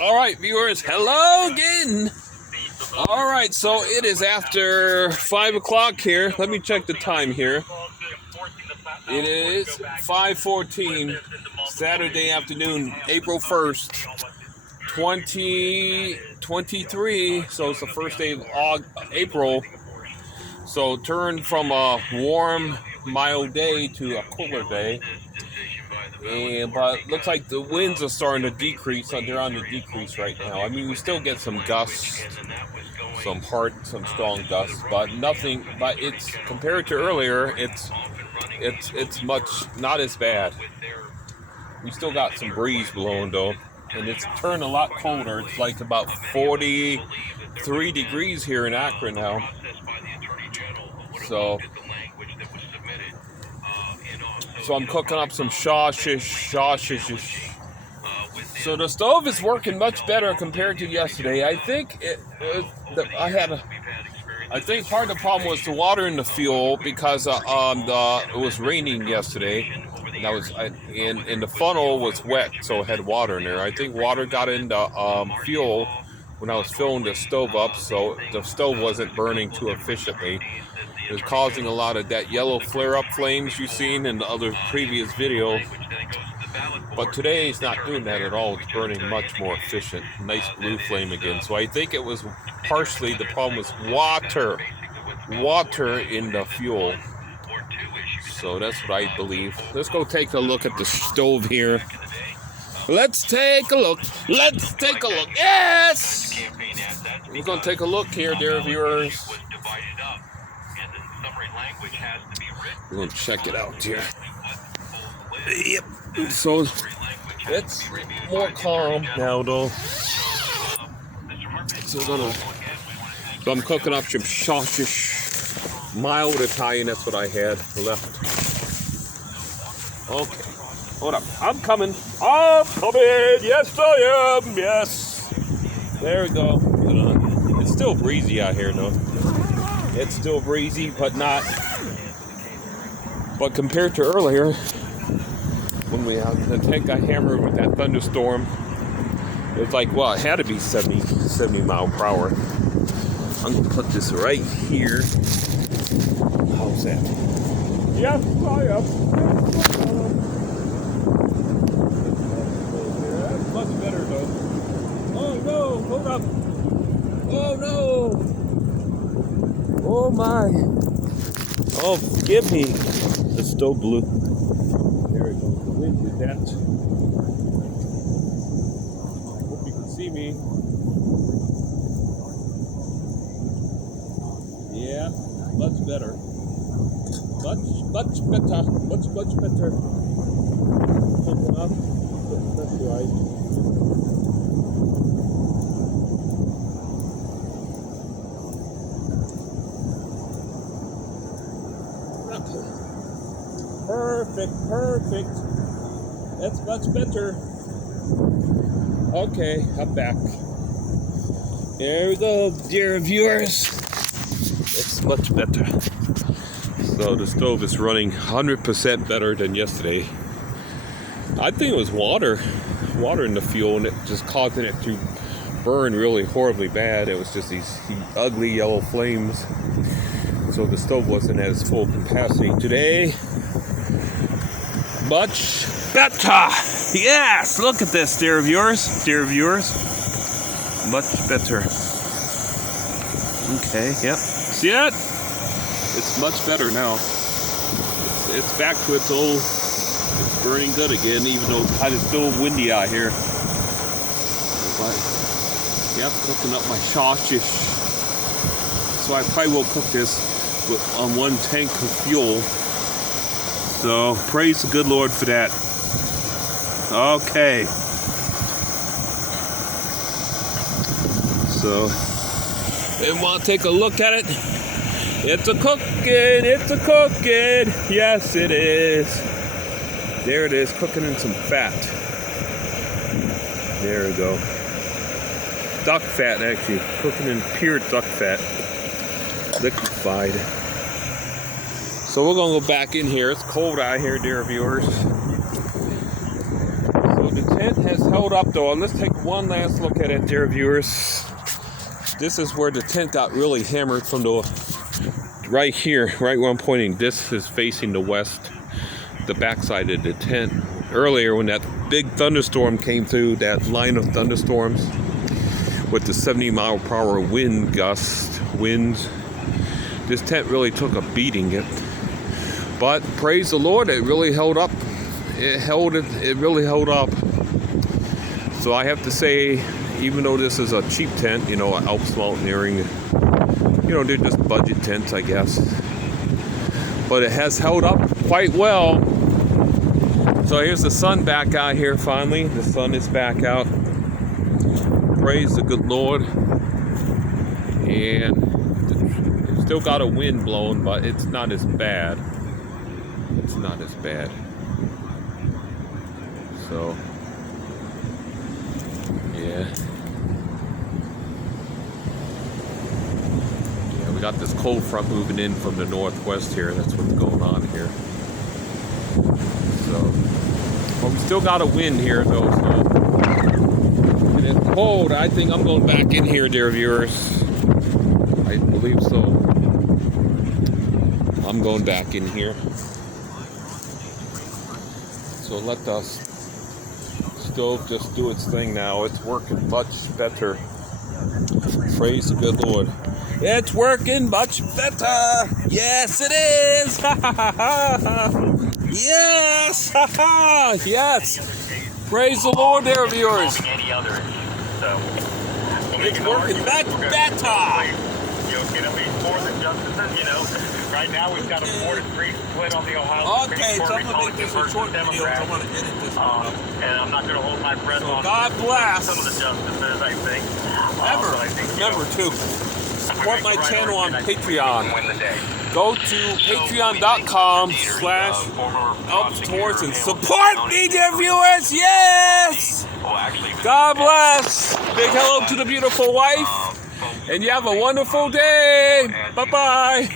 All right, viewers, hello again. All right, so it is after 5 o'clock here. Let me check the time here. It is 5:14, Saturday afternoon, April 1st, 2023. So it's the first day of April. So turn from a warm, mild day to a cooler day. But looks like the winds are starting to decrease. They're on the decrease right now. I mean, we still get some gusts, some strong gusts, but nothing. But it's compared to earlier, it's much not as bad. We still got some breeze blowing though, and it's turned a lot colder. It's like about 43 degrees here in Akron now. So I'm cooking up some sausage. So the stove is working much better compared to yesterday. I think I think part of the problem was the water in the fuel because it was raining yesterday, and and the funnel was wet, so it had water in there. I think water got into fuel when I was filling the stove up, so the stove wasn't burning too efficiently. It was causing a lot of that yellow flare-up flames you've seen in the other previous video. But today it's not doing that at all. It's burning much more efficient. Nice blue flame again. So I think it was partially the problem was water in the fuel. So that's what I believe. Let's go take a look at the stove here. Let's take a look. Yes! We're going to take a look here, dear viewers. We're going to check it out here. Yep. So it's more calm now, though. So I'm cooking up some sausage, mild Italian. That's what I had left. Okay, hold up. I'm coming. Yes, I am. Yes. There we go. It's still breezy out here, though. It's still breezy, but not. But compared to earlier, when we had the tank got hammered with that thunderstorm, it was like, well, it had to be 70 mile per hour. I'm gonna put this right here. How's that? Yes, I am. That's much better though. Oh no, hold up. Oh no. Oh my. Oh, forgive me. The stove blew. There it goes. The wind did that. Hope you can see me. Yeah, much better. Much better. Much better. Something up. That's right. Perfect. That's much better. Okay, I'm back. There we go, dear viewers. It's much better. So the stove is running 100% better than yesterday. I think it was water in the fuel, and it just causing it to burn really horribly bad. It was just these ugly yellow flames. So the stove wasn't at its full capacity today. Much better. Yes, look at this, dear viewers. Much better. Okay, yep. See it? It's much better now. It's back to its old. It's burning good again, even though it's still windy out here. But yep, cooking up my sausage. So I probably will cook this on one tank of fuel. So praise the good Lord for that. Okay. So we want to take a look at it. It's a cooking. Yes, it is. There it is, cooking in some fat. There we go. Duck fat, actually. Cooking in pure duck fat. Liquefied. So we're going to go back in here. It's cold out here, dear viewers. So the tent has held up though. And let's take one last look at it, dear viewers. This is where the tent got really hammered from the right here, right where I'm pointing. This is facing the west, the backside of the tent. Earlier when that big thunderstorm came through, that line of thunderstorms with the 70-mile-per-hour wind gust winds, this tent really took a beating. But praise the Lord, it really held up. It really held up. So I have to say, even though this is a cheap tent, you know, Alps mountaineering, you know, they're just budget tents, I guess. But it has held up quite well. So here's the sun back out here finally. The sun is back out. Praise the good Lord. And it's still got a wind blowing, but it's not as bad. It's not as bad. So, yeah. Yeah, we got this cold front moving in from the northwest here. That's what's going on here. So, but we still got a wind here though, so. And it's cold. I think I'm going back in here, dear viewers. I believe so. I'm going back in here. So let the stove just do its thing now. It's working much better. Praise the good Lord. It's working much better. Yes, it is. Yes. Yes. Praise the Lord there, viewers. It's working much better. Get at least more than justices, you know. Right now we've got a 4-3 split on the Ohio Supreme Court, Republican versus Democrat. And I'm not going to hold my breath on God bless some of the justices, I think. Remember too, support my channel on Patreon. Go to patreon.com/UpTowards and support me, dear viewers. Yes. God bless. Big hello to the beautiful wife. And you have a wonderful day. Bye-bye.